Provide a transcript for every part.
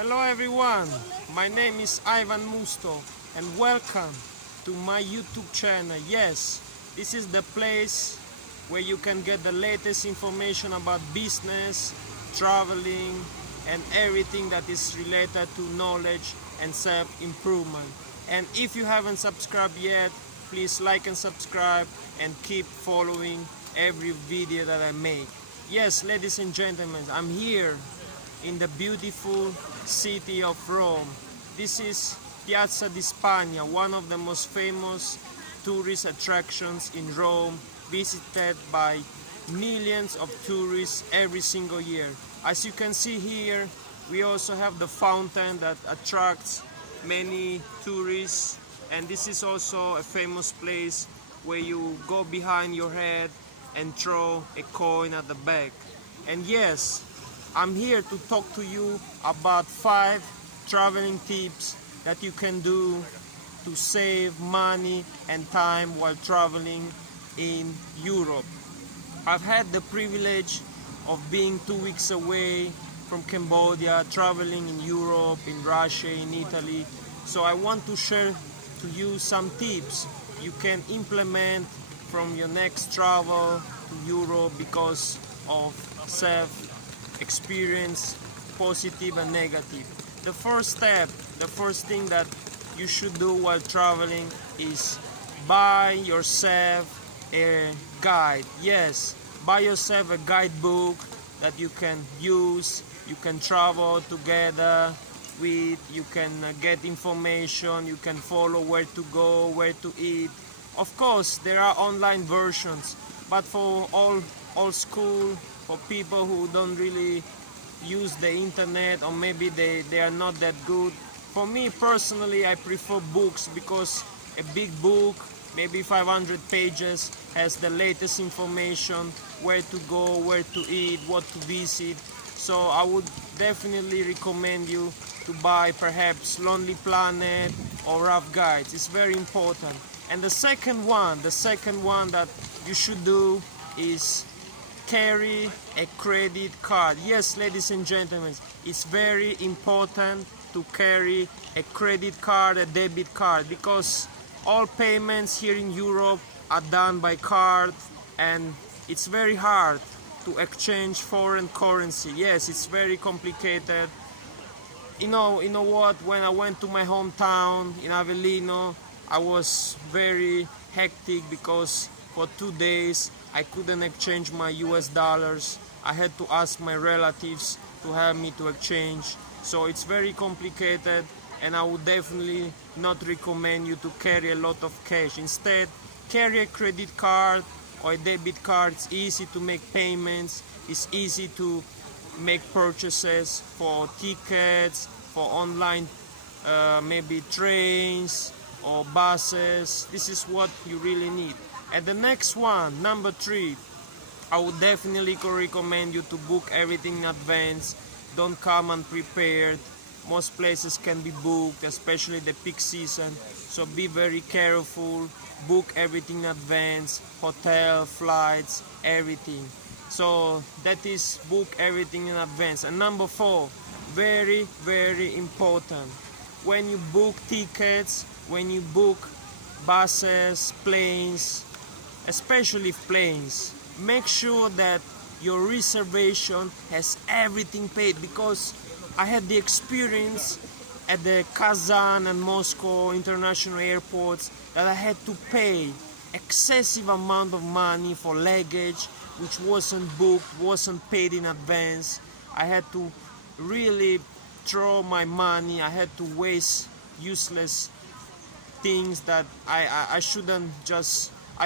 Hello everyone, my name is Ivan Musto and welcome to my YouTube channel. Yes, this is the place where you can get the latest information about business, traveling and everything that is related to knowledge and self-improvement. And if you haven't subscribed yet, please like and subscribe and keep following every video that I make. Yes, ladies and gentlemen, I'm here in the beautiful city of Rome. This is Piazza di Spagna, one of the most famous tourist attractions in Rome, visited by millions of tourists every single year. As you can see here, we also have the fountain that attracts many tourists, and this is also a famous place where you go behind your head and throw a coin at the back. And yes, I'm here to talk to you about 5 traveling tips that you can do to save money and time while traveling in Europe. I've had the privilege of being 2 weeks away from Cambodia, traveling in Europe, in Russia, in Italy. So I want to share to you some tips you can implement from your next travel to Europe because of self-experience, positive and negative. The first thing that you should do while traveling is buy yourself a guide. Yes, buy yourself a guidebook that you can use, you can travel together with, you can get information, you can follow where to go, where to eat. Of course, there are online versions, but for old school, for people who don't really use the internet, or maybe they are not that good. For me personally, I prefer books because a big book, maybe 500 pages, has the latest information, where to go, where to eat, what to visit. So I would definitely recommend you to buy perhaps Lonely Planet or Rough Guides. It's very important. And the second one that you should do is carry a credit card. Yes, ladies and gentlemen, it's very important to carry a credit card, a debit card, because all payments here in Europe are done by card, and it's very hard to exchange foreign currency. Yes, it's very complicated. You know what? When I went to my hometown in Avellino, I was very hectic because for 2 days I couldn't exchange my US dollars. I had to ask my relatives to help me to exchange. So it's very complicated, and I would definitely not recommend you to carry a lot of cash. Instead, carry a credit card or a debit card. It's easy to make payments. It's easy to make purchases for tickets, for online maybe trains or buses. This is what you really need. And the next one, number 3, I would definitely recommend you to book everything in advance. Don't come unprepared. Most places can be booked, especially the peak season. So be very careful. Book everything in advance. Hotel, flights, everything. So that is book everything in advance. And number 4, very, very important. When you book tickets, when you book buses, planes, especially planes, make sure that your reservation has everything paid, because I had the experience at the Kazan and Moscow international airports that I had to pay excessive amount of money for luggage which wasn't booked, wasn't paid in advance. I had to really throw my money. I had to waste useless things that I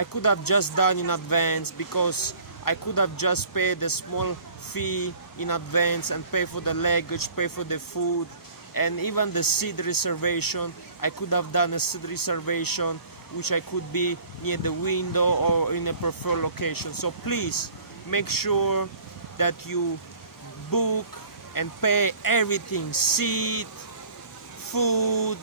could have just done in advance, because I could have just paid a small fee in advance and pay for the luggage, pay for the food, and even the seat reservation. I could have done a seat reservation which I could be near the window or in a preferred location. So please make sure that you book and pay everything: seat, food,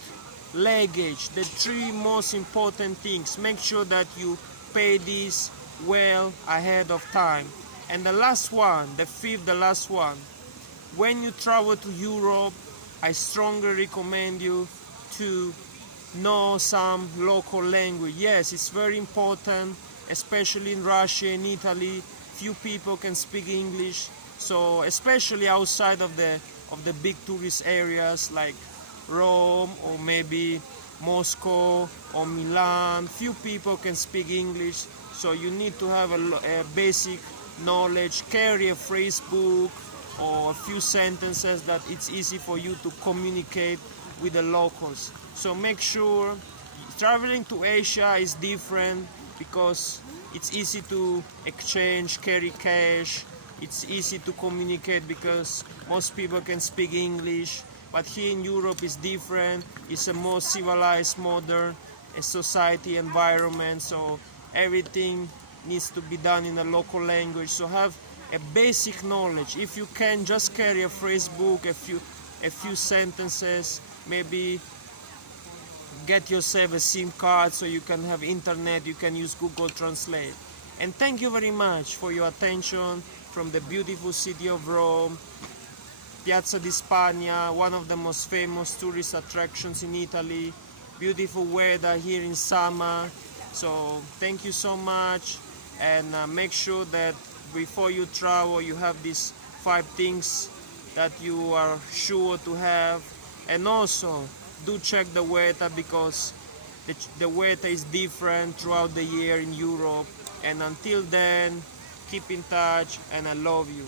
luggage, the 3 most important things. Make sure that you pay this well ahead of time. And the last one, the last one, when you travel to Europe, I strongly recommend you to know some local language. Yes, it's very important, especially in Russia and Italy. Few people can speak English, so especially outside of the big tourist areas like Rome or maybe Moscow or Milan, few people can speak English, so you need to have a basic knowledge, carry a phrase book or a few sentences that it's easy for you to communicate with the locals. So make sure traveling to Asia is different because it's easy to exchange, carry cash, it's easy to communicate because most people can speak English. But here in Europe is different. It's a more civilized, modern society environment, so everything needs to be done in a local language. So have a basic knowledge. If you can, just carry a phrase book, a few sentences, maybe get yourself a SIM card so you can have internet, you can use Google Translate. And thank you very much for your attention from the beautiful city of Rome, Piazza di Spagna, one of the most famous tourist attractions in Italy. Beautiful weather here in summer. So thank you so much, and make sure that before you travel you have these 5 things that you are sure to have. And also do check the weather because the weather is different throughout the year in Europe. And until then, keep in touch, and I love you.